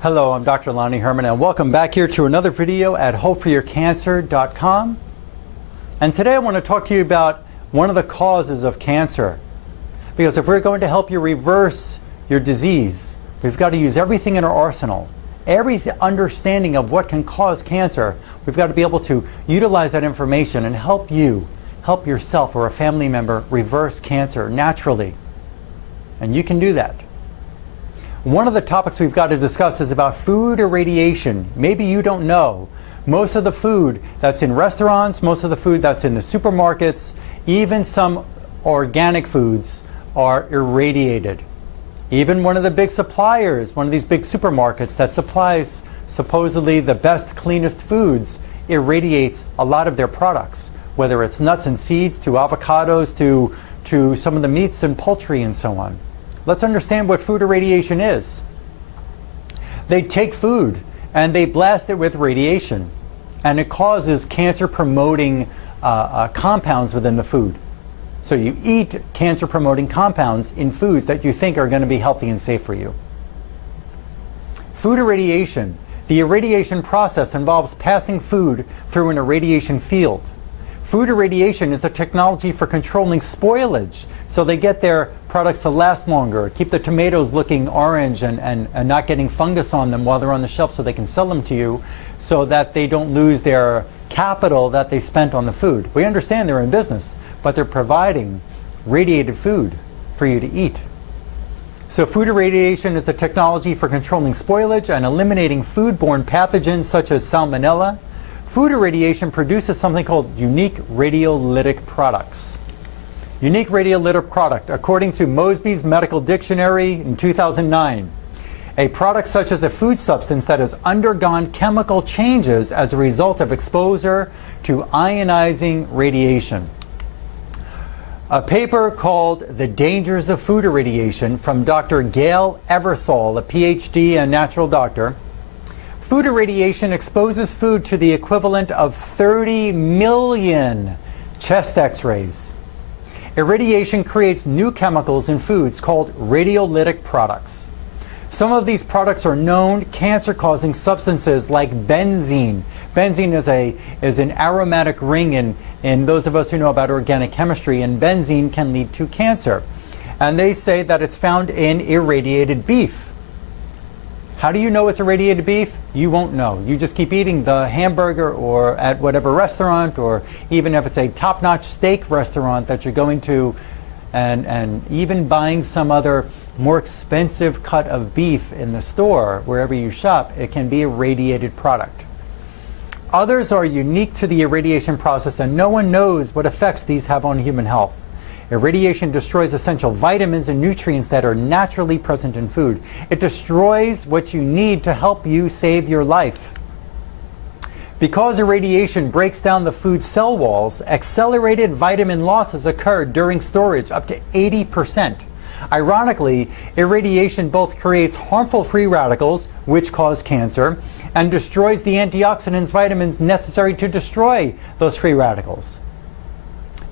Hello, I'm Dr. Lonnie Herman, and welcome back here to another video at hopeforyourcancer.com. And today I want to talk to you about one of the causes of cancer. Because if we're going to help you reverse your disease, we've got to use everything in our arsenal. Every understanding of what can cause cancer, we've got to be able to utilize that information and help yourself or a family member reverse cancer naturally. And you can do that. One of the topics we've got to discuss is about food irradiation. Maybe you don't know. Most of the food that's in restaurants, most of the food that's in the supermarkets, even some organic foods are irradiated. Even one of the big suppliers, one of these big supermarkets that supplies supposedly the best, cleanest foods, irradiates a lot of their products, whether it's nuts and seeds to avocados to some of the meats and poultry and so on. Let's understand what food irradiation is. They take food and they blast it with radiation, and it causes cancer-promoting compounds within the food. So you eat cancer-promoting compounds in foods that you think are going to be healthy and safe for you. Food irradiation. The irradiation process involves passing food through an irradiation field. Food irradiation is a technology for controlling spoilage, so they get their products to last longer, keep the tomatoes looking orange and not getting fungus on them while they're on the shelf so they can sell them to you, so that they don't lose their capital that they spent on the food. We understand they're in business, but they're providing radiated food for you to eat. So food irradiation is a technology for controlling spoilage and eliminating foodborne pathogens such as salmonella. Food irradiation produces something called unique radiolytic products. Unique radiolytic product, according to Mosby's Medical Dictionary in 2009, a product such as a food substance that has undergone chemical changes as a result of exposure to ionizing radiation. A paper called The Dangers of Food Irradiation from Dr. Gail Eversole, a PhD and natural doctor. Food irradiation exposes food to the equivalent of 30 million chest x-rays. Irradiation creates new chemicals in foods called radiolytic products. Some of these products are known cancer-causing substances like benzene. Benzene is an aromatic ring in those of us who know about organic chemistry, and benzene can lead to cancer. And they say that it's found in irradiated beef. How do you know it's irradiated beef? You won't know. You just keep eating the hamburger or at whatever restaurant, or even if it's a top-notch steak restaurant that you're going to, and even buying some other more expensive cut of beef in the store, wherever you shop, it can be a radiated product. Others are unique to the irradiation process, and no one knows what effects these have on human health. Irradiation destroys essential vitamins and nutrients that are naturally present in food. It destroys what you need to help you save your life. Because irradiation breaks down the food cell walls, accelerated vitamin losses occur during storage, up to 80%. Ironically, irradiation both creates harmful free radicals, which cause cancer, and destroys the antioxidants, vitamins necessary to destroy those free radicals.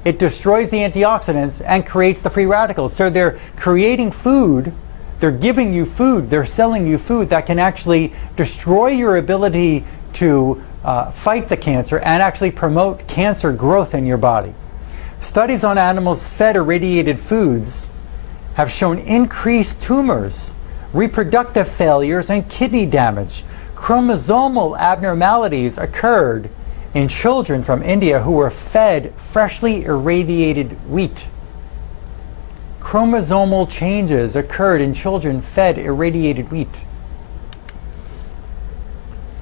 It destroys the antioxidants and creates the free radicals. So they're creating food, they're giving you food, they're selling you food that can actually destroy your ability to fight the cancer and actually promote cancer growth in your body. Studies on animals fed irradiated foods have shown increased tumors, reproductive failures, and kidney damage. Chromosomal abnormalities occurred in children from India who were fed freshly irradiated wheat. Chromosomal changes occurred in children fed irradiated wheat.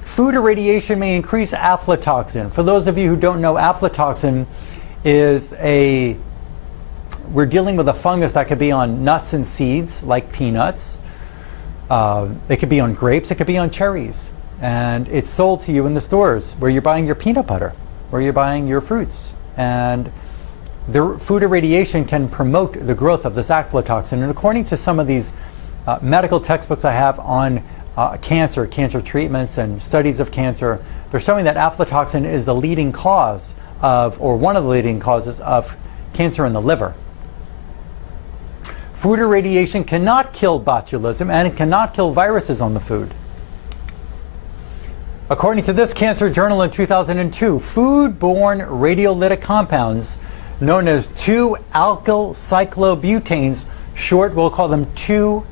Food irradiation may increase aflatoxin. For those of you who don't know, aflatoxin is we're dealing with a fungus that could be on nuts and seeds, like peanuts. It could be on grapes, it could be on cherries. And it's sold to you in the stores where you're buying your peanut butter, where you're buying your fruits. And the food irradiation can promote the growth of this aflatoxin. And according to some of these medical textbooks I have on cancer treatments and studies of cancer, they're showing that aflatoxin is the leading cause of, or one of the leading causes of, cancer in the liver. Food irradiation cannot kill botulism, and it cannot kill viruses on the food. According to this Cancer Journal in 2002, food-borne radiolytic compounds known as 2-alkyl cyclobutanes, short we'll call them 2-ACBs,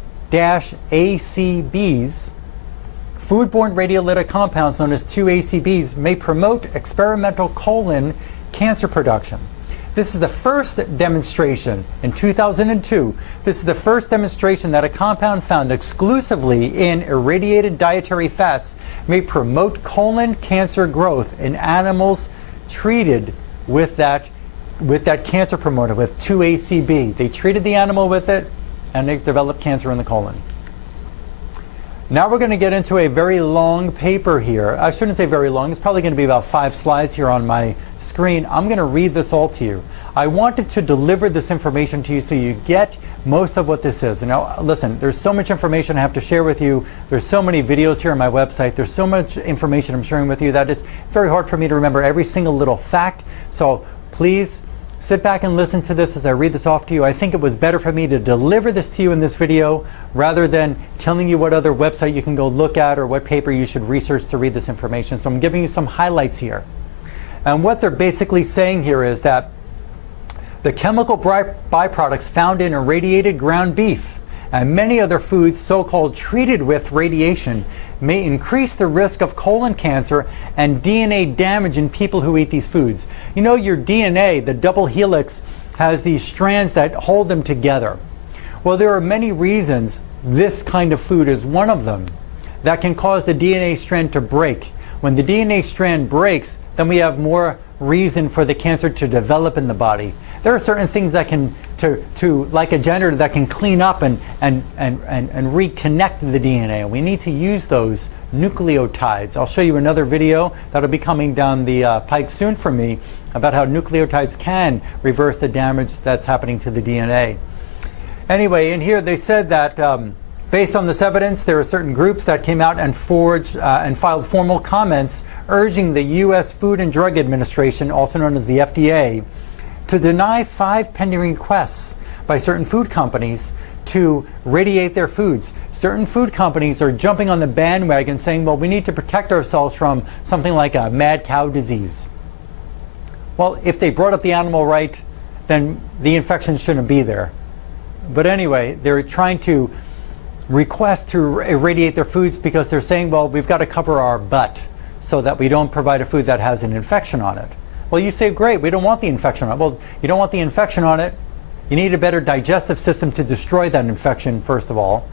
food-borne radiolytic compounds known as 2-ACBs may promote experimental colon cancer production. This is the first demonstration in 2002. This is the first demonstration that a compound found exclusively in irradiated dietary fats may promote colon cancer growth in animals treated with that cancer promoter, with 2-ACB. They treated the animal with it, and they developed cancer in the colon. Now we're going to get into a very long paper here. I shouldn't say very long. It's probably going to be about 5 slides here on my screen. I'm going to read this all to you. I wanted to deliver this information to you so you get most of what this is. Now, listen, there's so much information I have to share with you. There's so many videos here on my website. There's so much information I'm sharing with you that it's very hard for me to remember every single little fact. So please sit back and listen to this as I read this off to you. I think it was better for me to deliver this to you in this video rather than telling you what other website you can go look at or what paper you should research to read this information. So I'm giving you some highlights here. And what they're basically saying here is that the chemical byproducts found in irradiated ground beef and many other foods so-called treated with radiation may increase the risk of colon cancer and DNA damage in people who eat these foods. You know, your DNA, the double helix, has these strands that hold them together. Well, there are many reasons this kind of food is one of them that can cause the DNA strand to break. When the DNA strand breaks, then we have more reason for the cancer to develop in the body. There are certain things that can, like a generator, that can clean up and reconnect the DNA. We need to use those nucleotides. I'll show you another video that'll be coming down the pike soon for me about how nucleotides can reverse the damage that's happening to the DNA. Anyway, in here they said that based on this evidence, there are certain groups that came out and forged and filed formal comments urging the U.S. Food and Drug Administration, also known as the FDA, to deny 5 pending requests by certain food companies to radiate their foods. Certain food companies are jumping on the bandwagon saying, well, we need to protect ourselves from something like a mad cow disease. Well, if they brought up the animal right, then the infection shouldn't be there. But anyway, they're trying to request to irradiate their foods because they're saying, well, we've got to cover our butt so that we don't provide a food that has an infection on it. Well, you say, great, we don't want the infection on it. Well, you don't want the infection on it. You need a better digestive system to destroy that infection, first of all.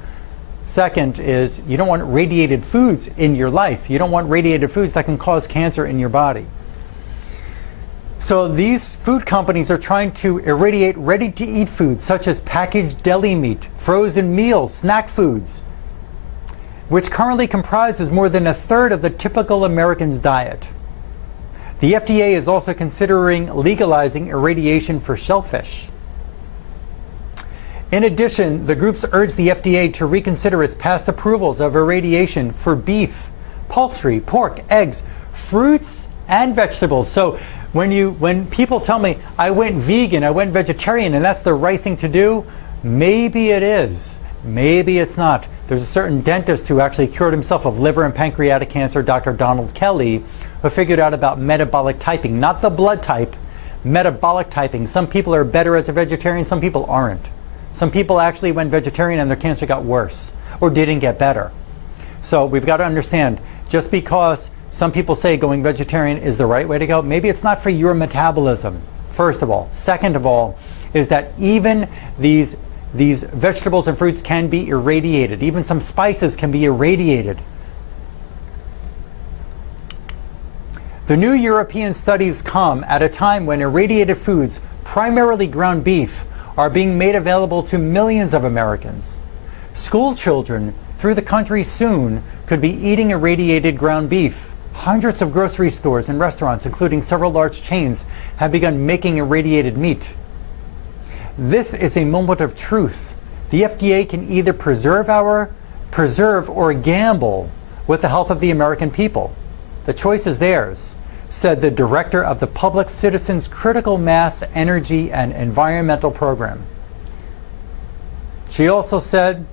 Second is, you don't want radiated foods in your life. You don't want radiated foods that can cause cancer in your body. So these food companies are trying to irradiate ready-to-eat foods such as packaged deli meat, frozen meals, snack foods, which currently comprises more than 1/3 of the typical American's diet. The FDA is also considering legalizing irradiation for shellfish. In addition, the groups urge the FDA to reconsider its past approvals of irradiation for beef, poultry, pork, eggs, fruits, and vegetables. So when people tell me, I went vegan, I went vegetarian, and that's the right thing to do, maybe it is. Maybe it's not. There's a certain dentist who actually cured himself of liver and pancreatic cancer, Dr. Donald Kelly, who figured out about metabolic typing, not the blood type, metabolic typing. Some people are better as a vegetarian, some people aren't. Some people actually went vegetarian and their cancer got worse or didn't get better. So we've got to understand, just because some people say going vegetarian is the right way to go, maybe it's not for your metabolism, first of all. Second of all, is that even these vegetables and fruits can be irradiated. Even some spices can be irradiated. The new European studies come at a time when irradiated foods, primarily ground beef, are being made available to millions of Americans. School children through the country soon could be eating irradiated ground beef. Hundreds of grocery stores and restaurants, including several large chains, have begun making irradiated meat. This is a moment of truth. The FDA can either preserve or gamble with the health of the American people. The choice is theirs, said the director of the Public Citizens Critical Mass Energy and Environmental Program. She also said,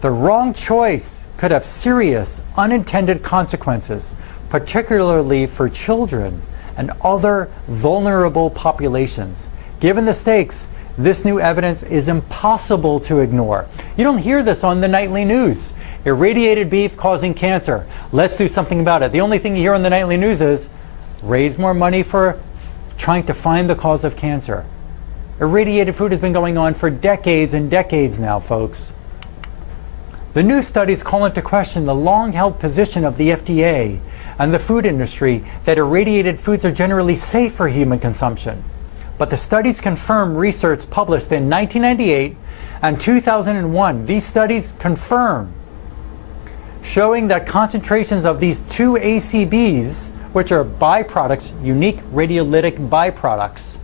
the wrong choice could have serious unintended consequences, particularly for children and other vulnerable populations. Given the stakes, this new evidence is impossible to ignore. You don't hear this on the nightly news. Irradiated beef causing cancer. Let's do something about it. The only thing you hear on the nightly news is raise more money for trying to find the cause of cancer. Irradiated food has been going on for decades and decades now, folks. The new studies call into question the long-held position of the FDA and the food industry that irradiated foods are generally safe for human consumption. But the studies confirm research published in 1998 and 2001. These studies confirm, showing that concentrations of these two ACBs, which are byproducts, unique radiolytic byproducts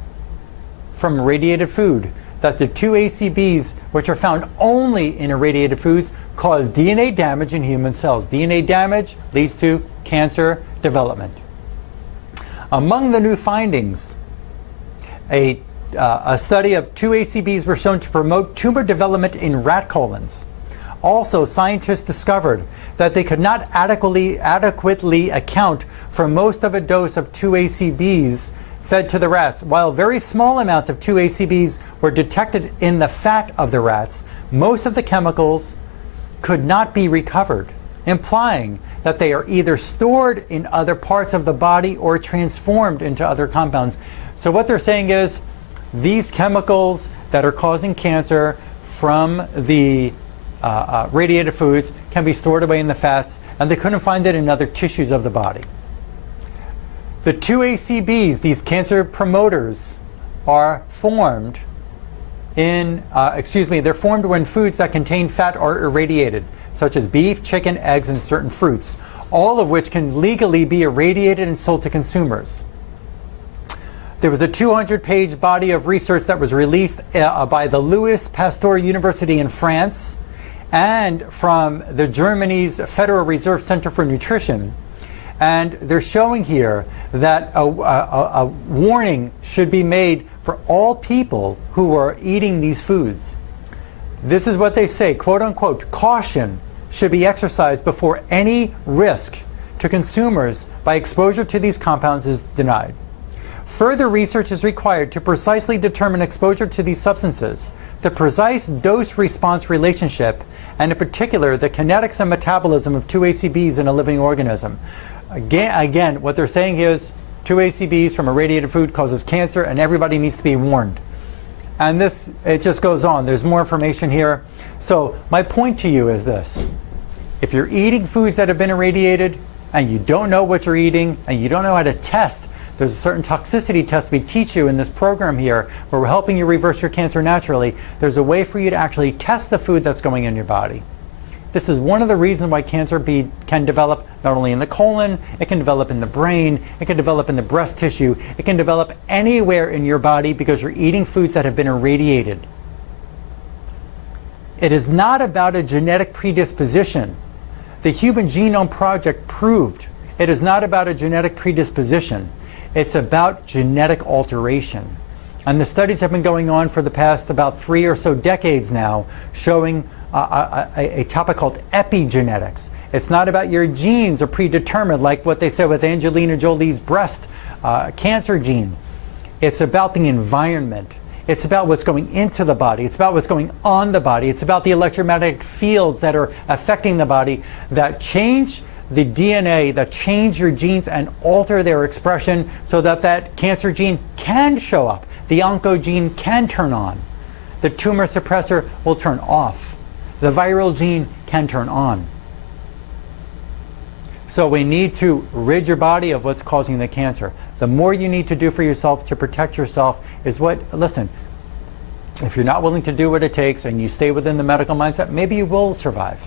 from irradiated food, that the two ACBs, which are found only in irradiated foods, cause DNA damage in human cells. DNA damage leads to cancer development. Among the new findings, a study of two ACBs were shown to promote tumor development in rat colons. Also, scientists discovered that they could not adequately account for most of a dose of two ACBs fed to the rats. While very small amounts of two ACBs were detected in the fat of the rats, most of the chemicals could not be recovered, implying that they are either stored in other parts of the body or transformed into other compounds. So what they're saying is these chemicals that are causing cancer from the radiated foods can be stored away in the fats, and they couldn't find it in other tissues of the body. The two ACBs, these cancer promoters, are formed they're formed when foods that contain fat are irradiated, such as beef, chicken, eggs, and certain fruits, all of which can legally be irradiated and sold to consumers. There was a 200-page body of research that was released by the Louis Pasteur University in France and from the Germany's Federal Reserve Center for Nutrition. And they're showing here that a warning should be made for all people who are eating these foods. This is what they say, quote unquote, caution should be exercised before any risk to consumers by exposure to these compounds is denied. Further research is required to precisely determine exposure to these substances, the precise dose-response relationship, and in particular, the kinetics and metabolism of two ACBs in a living organism. Again, what they're saying is two ACBs from irradiated food causes cancer, and everybody needs to be warned. And it just goes on. There's more information here. So my point to you is this. If you're eating foods that have been irradiated, and you don't know what you're eating, and you don't know how to test, there's a certain toxicity test we teach you in this program here where we're helping you reverse your cancer naturally. There's a way for you to actually test the food that's going in your body. This is one of the reasons why cancer can develop not only in the colon, it can develop in the brain, it can develop in the breast tissue, it can develop anywhere in your body because you're eating foods that have been irradiated. It is not about a genetic predisposition. The Human Genome Project proved it is not about a genetic predisposition. It's about genetic alteration. And the studies have been going on for the past about 3 or so decades now, showing a topic called epigenetics. It's not about your genes are predetermined like what they said with Angelina Jolie's breast cancer gene. It's about the environment. It's about what's going into the body. It's about what's going on the body. It's about the electromagnetic fields that are affecting the body that change the DNA, that change your genes and alter their expression so that that cancer gene can show up. The oncogene can turn on. The tumor suppressor will turn off. The viral gene can turn on. So we need to rid your body of what's causing the cancer. The more you need to do for yourself to protect yourself is listen, if you're not willing to do what it takes and you stay within the medical mindset, maybe you will survive.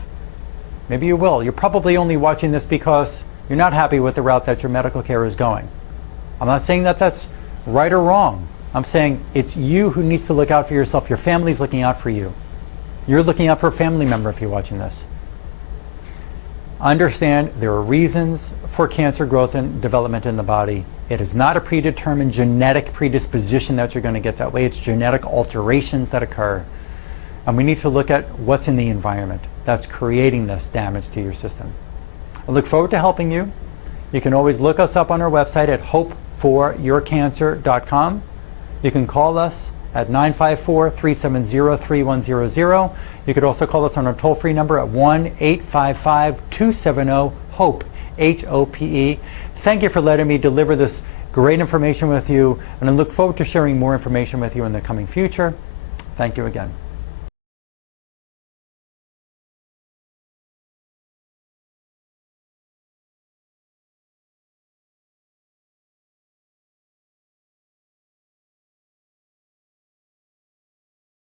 Maybe you will. You're probably only watching this because you're not happy with the route that your medical care is going. I'm not saying that that's right or wrong. I'm saying it's you who needs to look out for yourself. Your family's looking out for you. You're looking out for a family member if you're watching this. Understand there are reasons for cancer growth and development in the body. It is not a predetermined genetic predisposition that you're going to get that way. It's genetic alterations that occur. And we need to look at what's in the environment that's creating this damage to your system. I look forward to helping you. You can always look us up on our website at hopeforyourcancer.com. You can call us at 954-370-3100. You could also call us on our toll-free number at 1-855-270-HOPE, H-O-P-E. Thank you for letting me deliver this great information with you, and I look forward to sharing more information with you in the coming future. Thank you again.